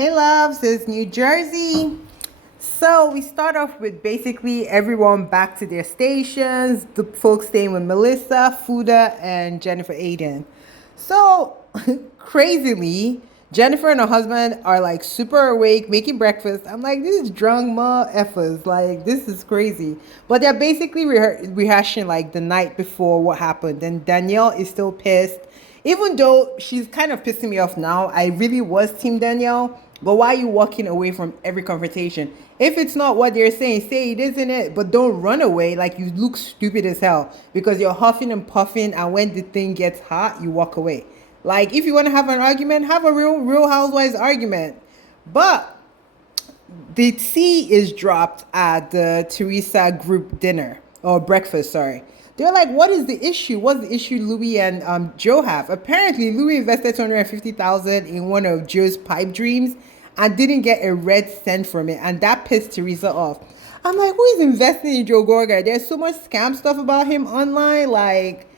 Hey loves, it's New Jersey. So we start off with basically everyone back to their stations, the folks staying with Melissa, Fuda, and Jennifer Aiden. So crazily, Jennifer and her husband are like super awake, making breakfast. I'm like, this is drunk ma effers. Like, this is crazy. But they're basically rehashing like the night before what happened. And Danielle is still pissed. Even though she's kind of pissing me off now, I really was Team Danielle. But why are you walking away from every confrontation? If it's not what they're saying, say it isn't it. But don't run away like you look stupid as hell because you're huffing and puffing, and when the thing gets hot, you walk away. Like if you want to have an argument, have a real housewives argument. But the tea is dropped at the Teresa group dinner or breakfast, sorry. They're like, what is the issue? What's the issue Louis and Joe have? Apparently, Louis invested 250,000 in one of Joe's pipe dreams and didn't get a red cent from it. And that pissed Teresa off. I'm like, who is investing in Joe Gorga? There's so much scam stuff about him online. Like,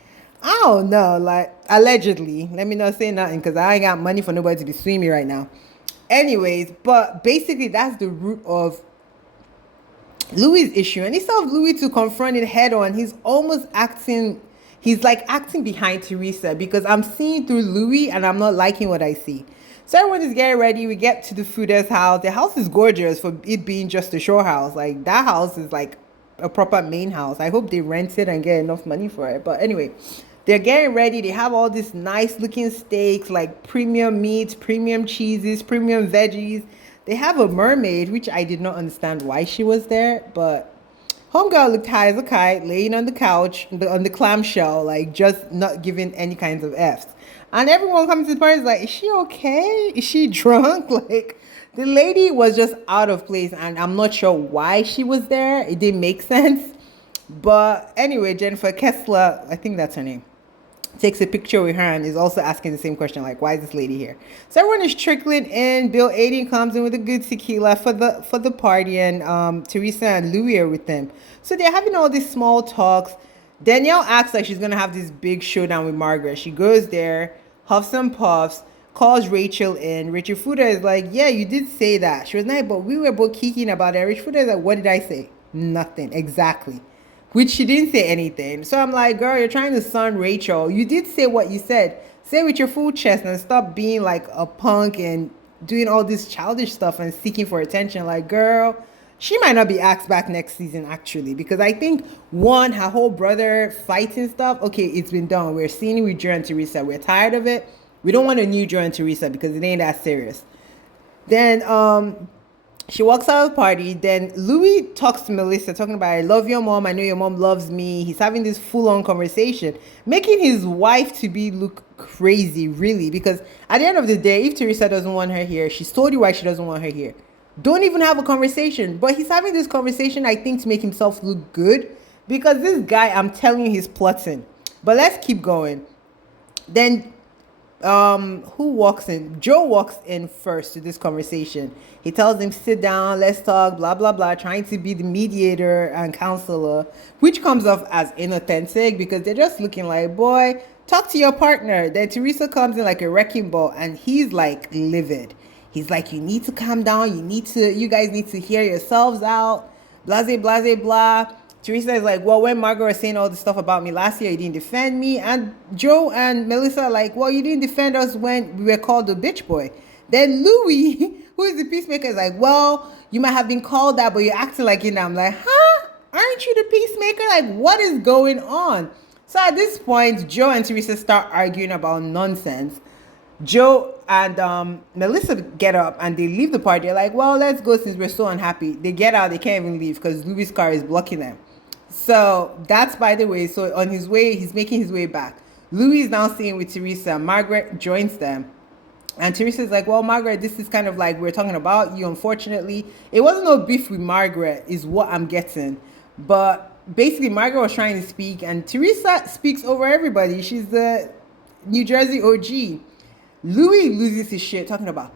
I don't know. Like, allegedly. Let me not say nothing because I ain't got money for nobody to be suing me right now. Anyways, but basically that's the root of Louis' issue. And instead of Louis to confront it head on, he's like acting behind Teresa because I'm seeing through Louis and I'm not liking what I see. So everyone is getting ready. We get to the Fuda's house. The house is gorgeous for it being just a shore house. Like that house is like a proper main house. I hope they rent it and get enough money for it. But anyway, they're getting ready. They have all these nice looking steaks, like premium meats, premium cheeses, premium veggies. They have a mermaid, which I did not understand why she was there, but homegirl looked high as a kite, laying on the couch, on the clamshell, like just not giving any kinds of Fs. And everyone comes to the party is like, is she okay? Is she drunk? Like, the lady was just out of place, and I'm not sure why she was there. It didn't make sense. But anyway, Jennifer Kessler, I think that's her name, takes a picture with her and is also asking the same question, like, why is this lady here? So everyone is trickling in. Bill Aiden comes in with a good tequila for the party, and Teresa and Louis are with them. So they're having all these small talks. Danielle acts like she's gonna have this big showdown with Margaret. She goes there, huffs and puffs, calls Rachel in. Rachel Fuda is like, yeah, you did say that. She was like, but we were both kicking about it. Rachel Fuda is like, what did I say? Nothing. Exactly. Which she didn't say anything. So I'm like, girl, you're trying to sun Rachel. You did say what you said. Say it with your full chest and stop being like a punk and doing all this childish stuff and seeking for attention. Like, girl, she might not be asked back next season actually, because I think one, her whole brother fighting stuff, okay, it's been done. We're seeing it with Joe and Teresa. We're tired of it. We don't want a new Joe and Teresa because it ain't that serious. Then she walks out of the party. Then Louis talks to Melissa, talking about, I love your mom. I know your mom loves me. He's having this full-on conversation, making his wife to be look crazy, really. Because at the end of the day, if Teresa doesn't want her here, she's told you why she doesn't want her here. Don't even have a conversation. But he's having this conversation, I think, to make himself look good. Because this guy, I'm telling you, he's plotting. But let's keep going. Then who walks in? Joe walks in first to this conversation. He tells him, sit down, let's talk, blah blah blah, trying to be the mediator and counselor, which comes off as inauthentic because they're just looking like, boy, talk to your partner. Then Teresa comes in like a wrecking ball and he's like livid. He's like, you need to calm down, you guys need to hear yourselves out, blase blase blah. Teresa is like, well, when Margaret was saying all this stuff about me last year, you didn't defend me. And Joe and Melissa are like, well, you didn't defend us when we were called a bitch boy. Then Louis, who is the peacemaker, is like, well, you might have been called that, but you're acting like it now. I'm like, huh? Aren't you the peacemaker? Like, what is going on? So at this point, Joe and Teresa start arguing about nonsense. Joe and Melissa get up and they leave the party. They're like, well, let's go since we're so unhappy. They get out, they can't even leave because Louis' car is blocking them. So that's by the way. So on his way, he's making his way back. Louis is now staying with Teresa. Margaret joins them. And Teresa's like, well, Margaret, this is kind of like we're talking about you, unfortunately. It wasn't no beef with Margaret, is what I'm getting. But basically, Margaret was trying to speak, and Teresa speaks over everybody. She's the New Jersey OG. Louis loses his shit, talking about,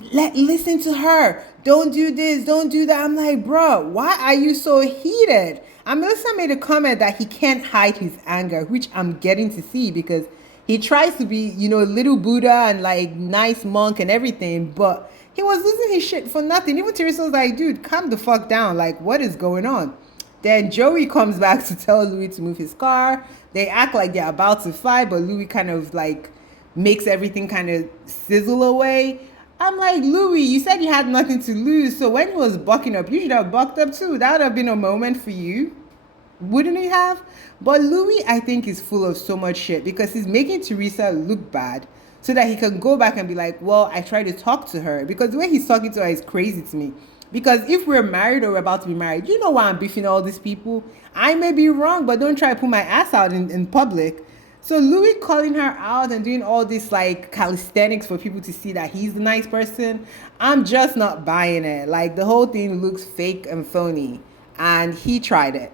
listen to her. Don't do this, don't do that. I'm like, bro, why are you so heated? And Melissa made a comment that he can't hide his anger, which I'm getting to see because he tries to be, little Buddha and like nice monk and everything, but He was losing his shit for nothing. Even Teresa was like, dude, calm the fuck down. Like, what is going on? Then Joey comes back to tell Louis to move his car. They act like they're about to fight, but Louis kind of like makes everything kind of sizzle away. I'm like, Louis, you said you had nothing to lose. So when he was bucking up, you should have bucked up too. That would have been a moment for you. Wouldn't he have? But Louis, I think, is full of so much shit because he's making Teresa look bad so that he can go back and be like, well, I tried to talk to her. Because the way he's talking to her is crazy to me. Because if we're married or we're about to be married, you know why I'm beefing all these people? I may be wrong, but don't try to put my ass out in public. So Louis calling her out and doing all this like calisthenics for people to see that he's the nice person, I'm just not buying it. Like the whole thing looks fake and phony. And he tried it.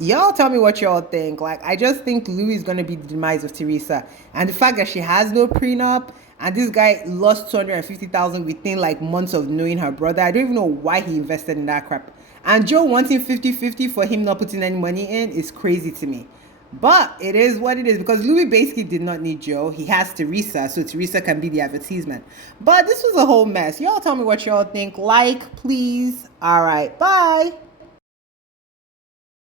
Y'all tell me what y'all think. Like, I just think Louis is going to be the demise of Teresa. And the fact that she has no prenup and this guy lost 250,000 within like months of knowing her brother. I don't even know why he invested in that crap. And Joe wanting 50-50 for him not putting any money in is crazy to me. But it is what it is because Louis basically did not need Joe. He has Teresa, so Teresa can be the advertisement. But this was a whole mess. Y'all tell me what y'all think. Like, please. All right. Bye.